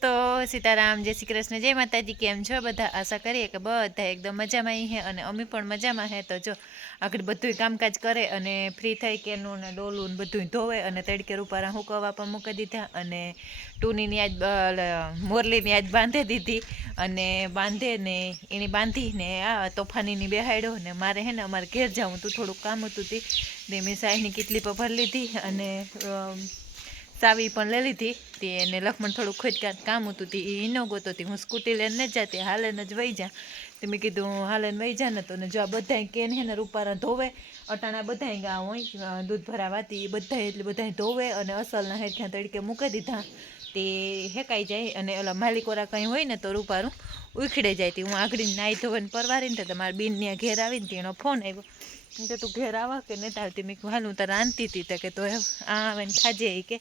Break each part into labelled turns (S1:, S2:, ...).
S1: દોસ્તો, સીતારામ, જય શ્રી કૃષ્ણ, જય માતાજી, કેમ છો? બધા આશા કરીએ કે બધા એકદમ મજામાં હે અને અમે પણ મજામાં હે. તો જો, આગળ બધું કામકાજ કરે અને ફ્રી થઈ કેનું ને ડોલું ને બધું ધોવે અને તડકે રૂપારા હુકવવા પણ મૂકી દીધા અને ટૂનીની આજ મોરલીની આજ બાંધી દીધી અને બાંધે ને એની બાંધીને આ તોફાનીની બેહાડ્યો ને મારે હે ને અમારે ઘેર જાઉં તું થોડુંક કામ હતું તી મેં સાહીની કેટલી પર ભરી લીધી અને ચાવી પણ લઈ લીધી. તે એને લખમણ થોડું ખોદકાટ કામ હતું, તે એ ન ગોતો હતી હું સ્કૂટી લઈને જ જાતી હાલેને જ વહી જા તે મેં કીધું હાલેને વહી જા ને તો ને જો આ બધાય કેન હે ને રૂપારા ધોવે, અટાણા બધાય ગા હોય દૂધ ભરાવાતી એ બધાય એટલે બધાય ધોવે અને અસલના હેઠ્યા તડકે મૂકી દીધા. તે હેકાઈ જાય અને ઓલા માલિકોરા કંઈ હોય ને તો રૂપારું ઉખડે જાય તે. હું આગળ નાહી પરવારી પરવારીને તો તમારા બેન ત્યાં ઘેર આવીને તેનો ફોન આવ્યો કીધું, તું ઘેર આવા કે નથી આવતી? મેં હાલ હું તારે રાંધતી હતી તો કે, તો આ આવે ને ખાજે કે.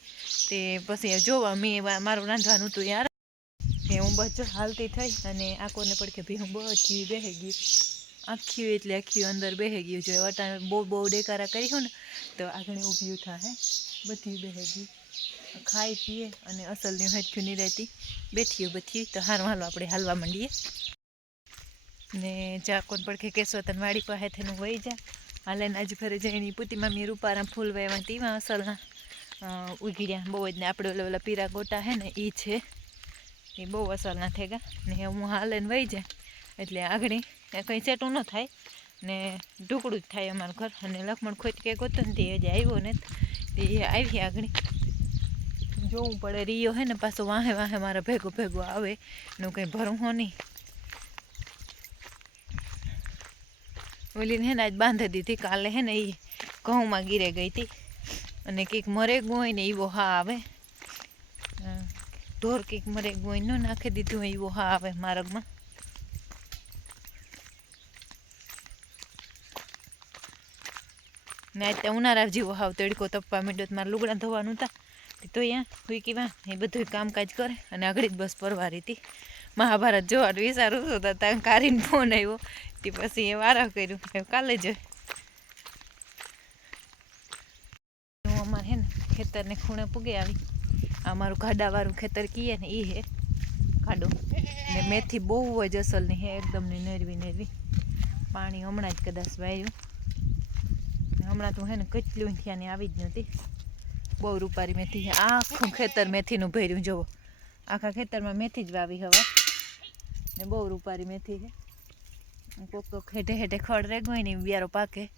S1: તે પછી જોવા મેં મારું રાંધવાનું હતું યાર. હું જો હાલતી થઈ અને આકોને પડકે ભી હું બધી બેહી ગયું આખી એટલે આખી અંદર બેહી ગયું જો વટાણ બહુ બહુ ડેકારા કરી હોય ને, તો આગળ ઊભી થાય બધી બેહી ગયું ખાઈ પીએ અને અસલની હજુ નહીં રહેતી. બેઠીએ બધી, તો હાર, હાલો, આપણે હાલવા માંડીએ. ને ચાકોન પડખે કેસો તને વાડી પાસે થઈને વહી જા. હાલે આજ ઘરે જઈને પૂતી મામી રૂપારા ફૂલ વેવા તેમાં અસલના ઉઘીડ્યા, બહુ જ ને આપણે ઓલા ઓલા પીરા ગોટા હે ને એ છે. એ બહુ અસલના થેગા. ને હું હાલે ને વહી જાય એટલે આગળ કંઈ સેટું ન થાય. ને ઢુકડું જ થાય અમારું ઘર. અને લખમણ ખોટ કે ગોતો ને તે હજી આવ્યો ને તે આવી આગળ. જોવું પડે. રિયો હે ને પાછો વાહે વાહે મારા ભેગો ભેગો આવે. નું કંઈ ભરું હો નહીં. ઓલીને હે ને આજ બાંધી દીધી કાલે હે ને એ ઘઉંમાં ગીરે ગઈ હતી. અને કંઈક મરે હોય ને એવો હા આવે. ઢોર કંઈક મરે હોય નો નાખી દીધું એવો હા આવે માર્ગમાં. ને આજ તો ઉનાળા જેવો હાવ તડકો તપવા માંડ્યો મારે લુગડા ધોવાનું હતા તે અહીંયા વિકીમાં એ બધું કામકાજ કરે અને આગળ જ બસ પરવારી હતી. મહાભારત જોવાનું વિચારું છું તો ત્યાં કારીને ફોન આવ્યો તે પછી એ વારા કર્યું કાલે જ. હું અમારે હે ને ખેતરને ખૂણે પૂગે આવી. અમારું ખાડાવાળું ખેતર કીએ ને એ હે ખાડો ને મેથી બહુ જ અસલની હે, એકદમ ને નેરવી. નેરવી પાણી હમણાં જ કદાચ વાયું. હમણાં તો હે ને કચલું ત્યાંની આવી જ નહોતી. બહુ રૂપારી મેથી આખું ખેતર મેથીનું ભર્યું જોવો આખા ખેતરમાં મેથી જ વાવી હવે. ને બહુ રૂપારી મેથી છે. કોક કોક હેઠે હેઠે ખડ રેગવાય ને બિયારો પાકે.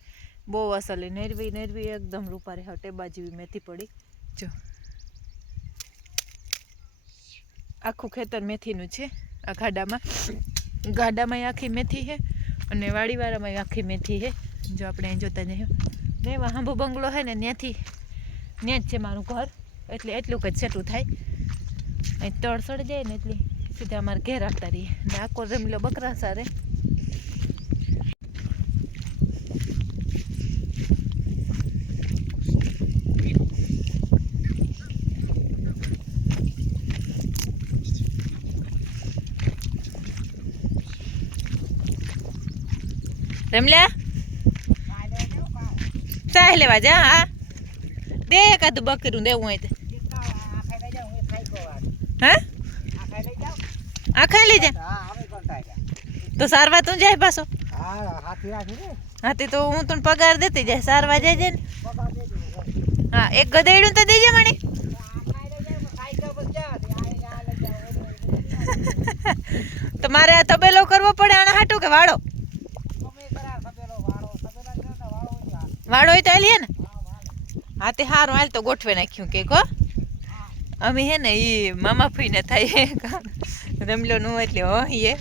S1: બહુ અસલી નેરવી નેરવી, એકદમ રૂપારી હવે ટેબા જેવી મેથી પડી. જો. આખું ખેતર મેથીનું છે. આ ગાડામાં. ગાડામાં આખી મેથી છે અને વાડીવાળામાં આખી મેથી છે. જો આપણે જોતા જઈએ. ને વાંભો બંગલો છે ને ત્યાંથી ત્યાં જ છે મારું ઘર. એટલે એટલું જ સેટું થાય. અહીં તળ સડી જાય ને એટલે. સીધા અમારે ઘેર આવતા રહીએ. ને આખો રમીલો બકરા સારે. રમલ્યા ચાય લેવા જા, હા? દે એકાદું બકરું દેવું હોય તો. હા? આખા લઈ જા તો સારવા તું જાય પાછો. હાથી તો હું તને પગાર દેતી જાય, સારવા જાય ને. હા, એક ગધેડું તો દેજે મને. તો મારે આ તબેલો કરવો પડે, આને હાટું કે વાળો? વાળો હોય તો હાલીએ ને. હા, તે સારું હાલ તો ગોઠવે નાખ્યું કે કો અમે હે ને એ મામા ફઈને થાય રમલો નું એટલે હહીએ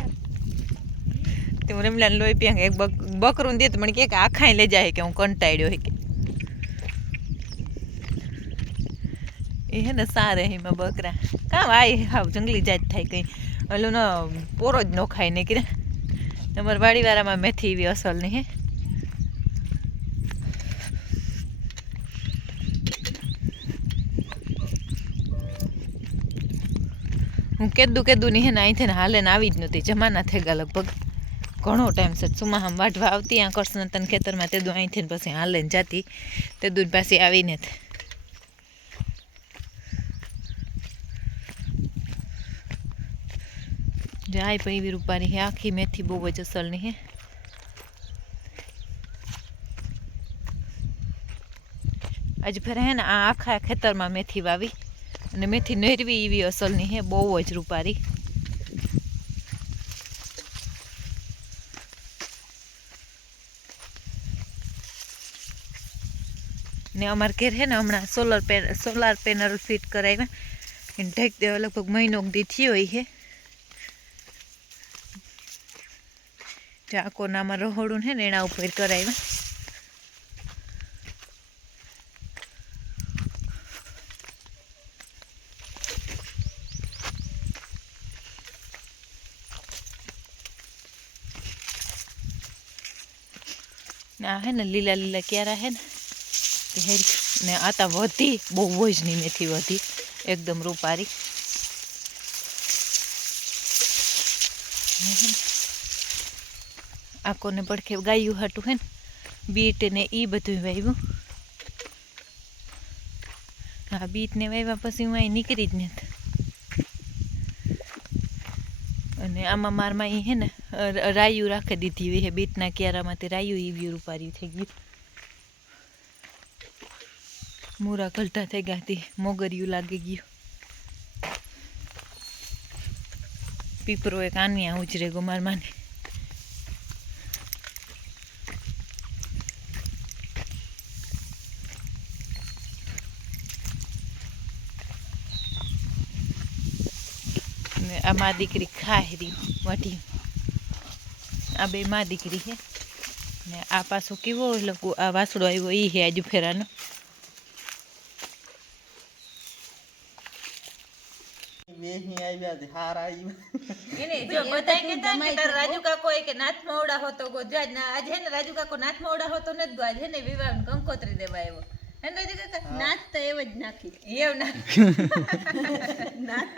S1: તે હું રમલાને લોહી પીયા એક બક, બકરું દે તો મને કે આખાય લઈ જાય કે હું કંટાળ્યો હે કે. એ હે ને સારે એમાં બકરા. કામ આય હાવ જંગલી જાત થાય કંઈ. ઓલું ન, પોરો જ ન ખાય ને કે તમારા વાડીવાળામાં મેથી એવી અસલ નહીં હે. હું કેદું કેદું ની હે ને અહીંથી હાલે ને આવી જ નહોતી. જમાના થઈ ગયા લગભગ. ઘણો ટાઈમ છે. સુમાહામ વાઢવા આવતી, આ કરસન તન ખેતરમાં તેદું અહીંથી ને પછી હાલે ને જાતી. તેદું પાછી આવીને જાય એવી રૂપાની હે. આખી મેથી બહુ જ અસલની હે. આજે ફરે હે ને આ આખા ખેતરમાં મેથી વાવી. અને મેથી નેરવી એવી અસલની હે, બહુ જ રૂપારી. ને અમાર ઘેર હે ને હમણાં solar pan solar panel fit કરાવ્યા એને ઢેક દેવા લગભગ મહિનો દી થયો હોય છે જે રહોડું છે ને એના ઉપર કરાવ્યા આ હે ને લીલા લીલા ક્યારા હે ને તે હેરી ને આતા વધી, બહુ જ ની મેથી વધી, એકદમ રૂપારી. આકોને પડખે ગાયું હાટું હે ને, બીટ ને એ બધું વાવ્યું હા બીટ ને વાવ્યા પછી હું અહીં નીકળી જ નથી. અને આમાં મારમાં ઈ હે ને રાયુ રાખી દીધી હોય બીટના ક્યારામાં તે રાયું રૂપાર્યું રૂપારી થઈ ગયું. મૂરા ગલટા થઈ ગયા તે, મોગરિયું લાગી ગયું. પીપરો એક આનિયા ઉજરે ગો મારમાં માને. આ મા દીકરી ખાય રહી વાટી આ બે મા દીકરી છે. ને આ પાછો કેવો લોકો આ વાસડો આવ્યો એ હે આજુ ફેરાનો.
S2: વેહી આવ્યા છે હાર આવ્યા.
S1: એને જો બધાય કહેતા કે તાર રાજુ કાકો એ કે નાથ મોવડા હોતો ગોજાજ ના આજે હે ને રાજુ કાકો નાથ મોવડા હોતો નથી ગો આજે હે ને વિવાહ કંકોત્રી દેવા આવ્યો. હે ને રાજુ કાકા
S3: નાચ તો એવ જ નાખી.
S1: એવું ના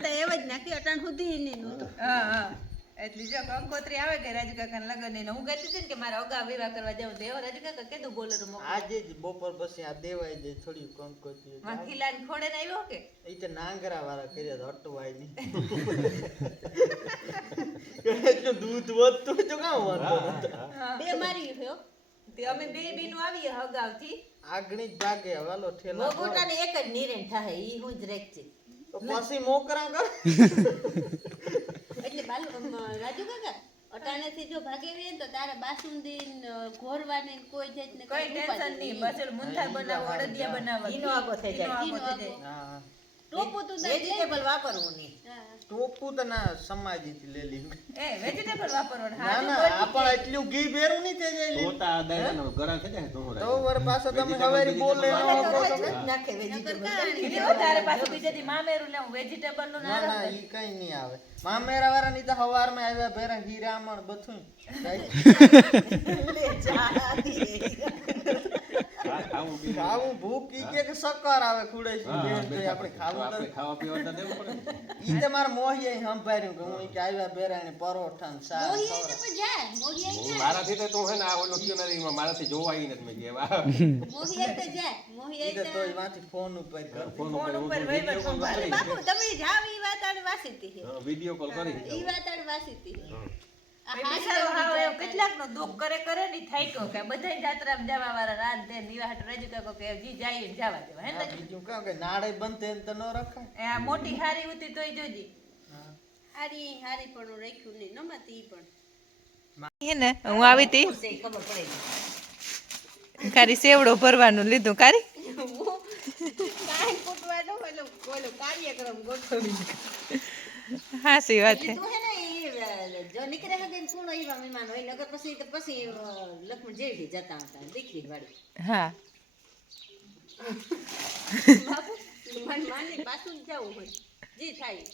S3: એવ જ નાખી અટાણ સુધી નહીં નહોતું.
S1: હા હા. એટલે જો કંકોત્રી આવે કે રાજુ કાકા લગન એને હું કહેતી હતી કે મારે અગા વિવાહ કરવા જાવ એવો રાજુ કાકા કીધું બોલેરો મોકલો?
S2: આજે જ બપોર પછી આ દેવાય દે થોડી કંકોત્રી
S1: માં ખોડે ને આવ્યો કે?
S2: એ તો નાંગરા વાળા કર્યા તો અટવાય નહીં. એટલું દૂધ વધતું તો કામ વાંધો
S3: બે મારી ગયો
S1: તે અમે બે બીનું આવીએ હગાવથી.
S2: આગણી જ ભાગે હવાલો ઠેલા.
S3: મોગોટાને એક જ નિરેણ થાય ઈ હું જ રેખતી
S2: તો પછી મોકરા કર
S3: એટલે બાલુ રાજુ કાકા અટાણેથી જો ભાગી વે તો તારે બાસુંદી ઘોરવાની ને કોઈ જાત
S1: ને
S3: કોઈ
S1: ટેન્શન નહીં. બસ મુંથા બનાવો અડદિયા બનાવો
S4: ઈનો આગો થઈ જાય.
S1: ઈનો આગો થઈ જાય
S2: હા.
S4: વેજીટેબલ વાપરવું નહીં.
S2: ટોપું તો ના સમાજીથી લઈ લીધું
S1: એ વેજીટેબલ વાપરવાનું.
S2: ના ના આ એટલું ઘી ભેરું નહીં થઈ જાય લીધું.
S5: દાયરાનો ગરા થઈ જાય તો
S2: તો વર પાછો તમે હવેરી બોલે ન
S4: મને તો
S2: કહો
S4: રોજ
S2: તમે.
S4: જ નાખે વેજીટેબલ
S1: એટલે વધારે પાછું બીજેથી મામેરું લેવું વેજીટેબલનું ના
S2: ના ઈ કઈ નહીં આવે. મામેરા વાળા ની તો હવારમાં આવ્યા ભેરા હીરામણ બધું
S5: ખાવું પીવું
S2: ખાવું ભૂખ ઈ કે કે શક્કર આવે ખુડે છે
S5: હા,
S2: બેન તો
S5: બેઠા
S2: આપણે
S5: તો
S2: ખાવું
S5: આપણે
S2: તો
S5: ખાવા પીવા તો દેવું પડે ને.
S2: ઈ તે મારા મોહિએ સંભાળ્યું કે હું ઈ કે આવ્યા ભેરા ને પરોઠા ને શાક
S3: મોહિયાઈ
S2: ખવડાવે.
S3: તો પણ જાય? મોહિયાઈ
S5: હું
S3: જાય?
S5: મારાથી તો તું હે ને આ ઓલો કયો નથી એમાં મારાથી જોવાય નથી મેં કહેવા.
S3: મોહિયાઈ તો જાય.
S2: ઈ
S3: મોહિયાઈ
S2: તો
S3: તો
S2: તોયમાંથી ફોન ઉપર કરતી
S5: ફોન
S1: ફોન
S5: ઉપર
S1: ઉપર
S5: વીડિયો કોલ
S1: વહીવટ
S5: કરી.
S3: બાપુ તમે જાવ ઈ વાત આડ વાસીતી છે
S5: વીડિયો કોલ કરી
S3: ઈ વાત આડ વાસીતી છે આ
S1: એ કેટલાક નો દુઃખ કરે કરે ની થાક્યો કે બધા જાત્રા જવા વાળા રાત દે દીવા હાટુ રજુ કાકો કે જી જાય ને જવા દેવા હે ને
S2: બીજું કહો કે નાળે બંધ થાય ને તો ન રખાય.
S1: આ મોટી હારી ઉતી તોય જોજી.
S3: હારી હારી પણ રાખ્યું નહીં નમાતી પણ.
S1: હે ને હું આવી
S4: હતી ખબર પડે છે.
S1: સેવડો ભરવાનું લીધું
S3: કારી કાર્યક્રમ ગોઠવી
S1: હાસી વાત છે.
S4: તું હે જો નીકળે હગે ને કુણો એવા મહેમાન હોય નગર પછી તો પછી લક્ષ્મણ જેવી જતા હતા દીકરી વાળી.
S1: હા.
S3: માની પાછું જવું હોય. જી થાય.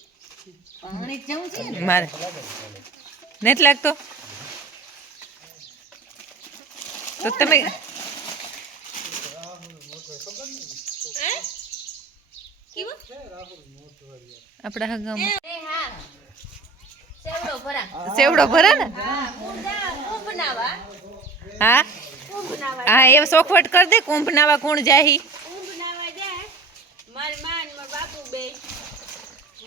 S4: પાણી જવું છે ને?
S1: મારે. નથી લાગતો? તો તમે આપણા હગામાં.
S3: સેવડો ભરા.
S1: સેવડો ભરે ને?
S3: હા કુંડા કુંભ નાવા
S1: હા?
S3: કુંભ નાવા
S1: હા એ ચોખવટ કરી દે કુંભ નાવા કોણ જાહી.
S3: કુંભ નાવા જાય. મારી માં ને મારા બાપુ બે.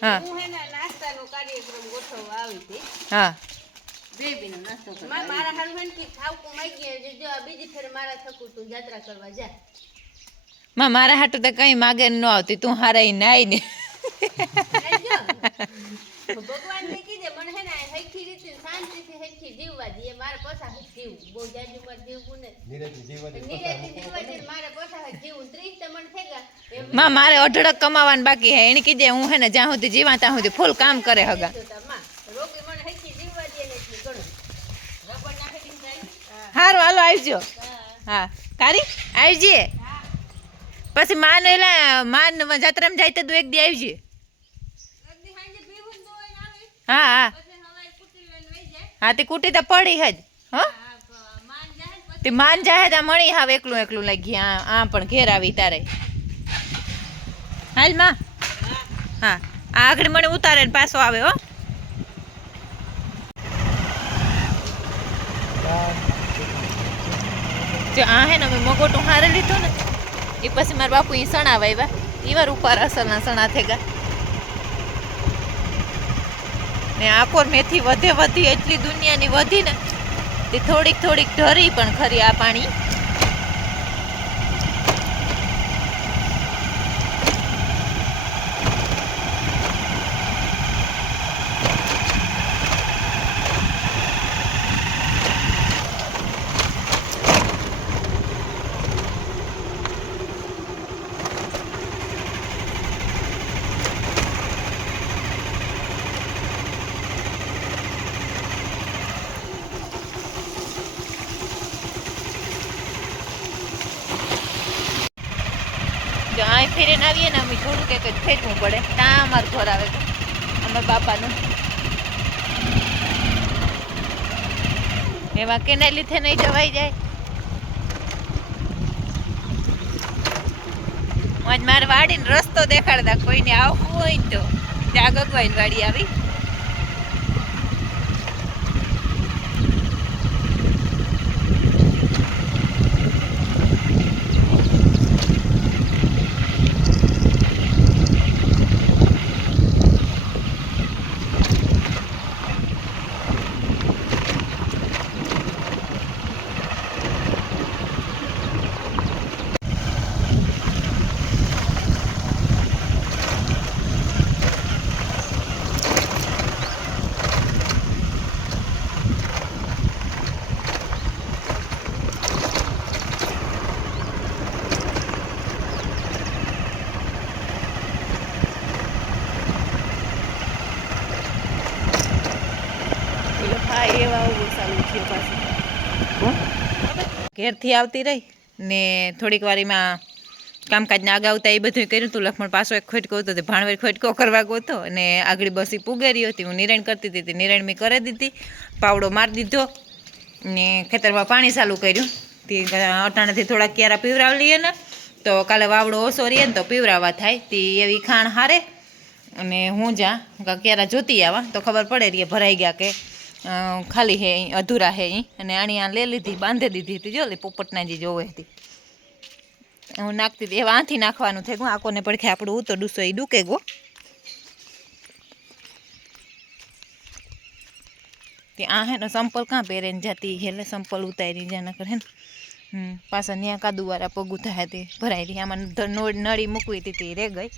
S1: હા.
S3: હું હે ને નાસ્તાનો કાર્યક્રમ ગોઠવવા આવી હતી.
S1: હા.
S4: બે બેનો નાસ્તો કરવા
S3: મા- મારા હારું હે ને કે ખાવકું માંગીએ જે જો આ બીજી ફેર મારા થકું તું યાત્રા કરવા જા.
S1: માં મારા હાટું તો કઈ માગે ન આવતી. તું હારાઈ નાઈ ને.
S3: ભગવાન ને કીધે મને હે ને હરખી રીતે શાંતિથી હરખી જીવવા દે. મારે પોસા હજ જીવવું બહુ જાજુ પર જીવવું ને.
S5: નીરજની જીવવાની
S3: નિરાતે જીવવા દે મારે પોસા હજ જીવવું ત્રીસ તો મને થઈ
S1: માં મારે અઢળક કમાવાનું બાકી હે. એને કીધે હું હે ને જ્યાં સુધી જીવા ત્યાં સુધી ફૂલ કામ કરે હગા.
S3: રોગી મને હરખી જીવવા દે ને એટલું ગણું રબર નાખી દીધું જાય
S1: હારું હાલો આવજો. હા. કારી આવજે. પછી માન એલા માન જાત્રામાં જાય તો તું એક દી આવજે
S3: અગદી સાંજે ભેગું તો હોય આવે
S1: હા હા. હા, તે કુટી તો પડી હજ હ? તે માન જાહે તા મળી હાવ એકલું એકલું લાગી આ આ પણ ઘેર આવી તારે. હાલમાં. હા, આ આગળ મને ઉતારે ને પાછો આવે, હો. જો આ હે ને અમે મગોટું હારે લીધું ને, એ પછી મારા બાપુ એ સણા વાવ્યા ઈ વાર ઉપર અસરના સણા થઈ ગયા. ને આકોર મેથી વધે વધી એટલી દુનિયાની વધી ને તે થોડીક થોડીક ઢરી પણ ખરી આ પાણી. જો અહીં ફેરીને આવીએ ને અમે થોડું કંઈક જ ફેરવું પડે. ત્યાં અમારું ઘર આવે અમારા બાપાનું. એમાં કેના લીધે નહીં જવાઈ જાય. મારે વાડીને રસ્તો દેખાડતા કોઈને આવવું હોય ને તો. ત્યાં ગગવાઈની વાડી આવી પેલો ભાઈ એવા આવું સારું થયું પાછું ઘેરથી આવતી રહી ને થોડીક વારીમાં કામકાજને આગાવતા એ બધું કર્યું હતું લખમણ પાછો એક ખોટકો હતો તે ભાણવેર ખોટકો કરવા ગોતો અને આગળ બસી પુગેરી હતી. હું નિરણ કરતી હતી નિરણ મેં કરી દીધી. પાવડો મારી દીધો ને ખેતરમાં પાણી ચાલુ કર્યું. તે અટાણાથી થોડાક ક્યારા પીવરાવી લઈએ ને, તો કાલે વાવડો ઓછો રહીએ ને તો પીવરાવા થાય. તે એવી ખાણ હારે અને હું જ્યાં ક્યારા જોતી આવા, તો ખબર પડે રહીએ ભરાઈ ગયા કે ખાલી હે અધૂરા હે અને આણી આ લે લીધી, બાંધી દીધી હતી. જો પોપટના જે જોવે હતી. હું નાખતી હતી. એવા આથી નાખવાનું થઈ ગયું આકોને પડખે આપણું ઉતો ડૂસો એ ડૂકે ગો. તે આ હે ને સંપલ કાં પહેરે જતી એટલે સંપલ ઉતારી જ્યાં કરે ને. હમ, પાછા ત્યાં કાદુવાળા પગ થાય તે ભરાઈ રહી. આમાં નળી મૂકવી હતી તે રે ગઈ.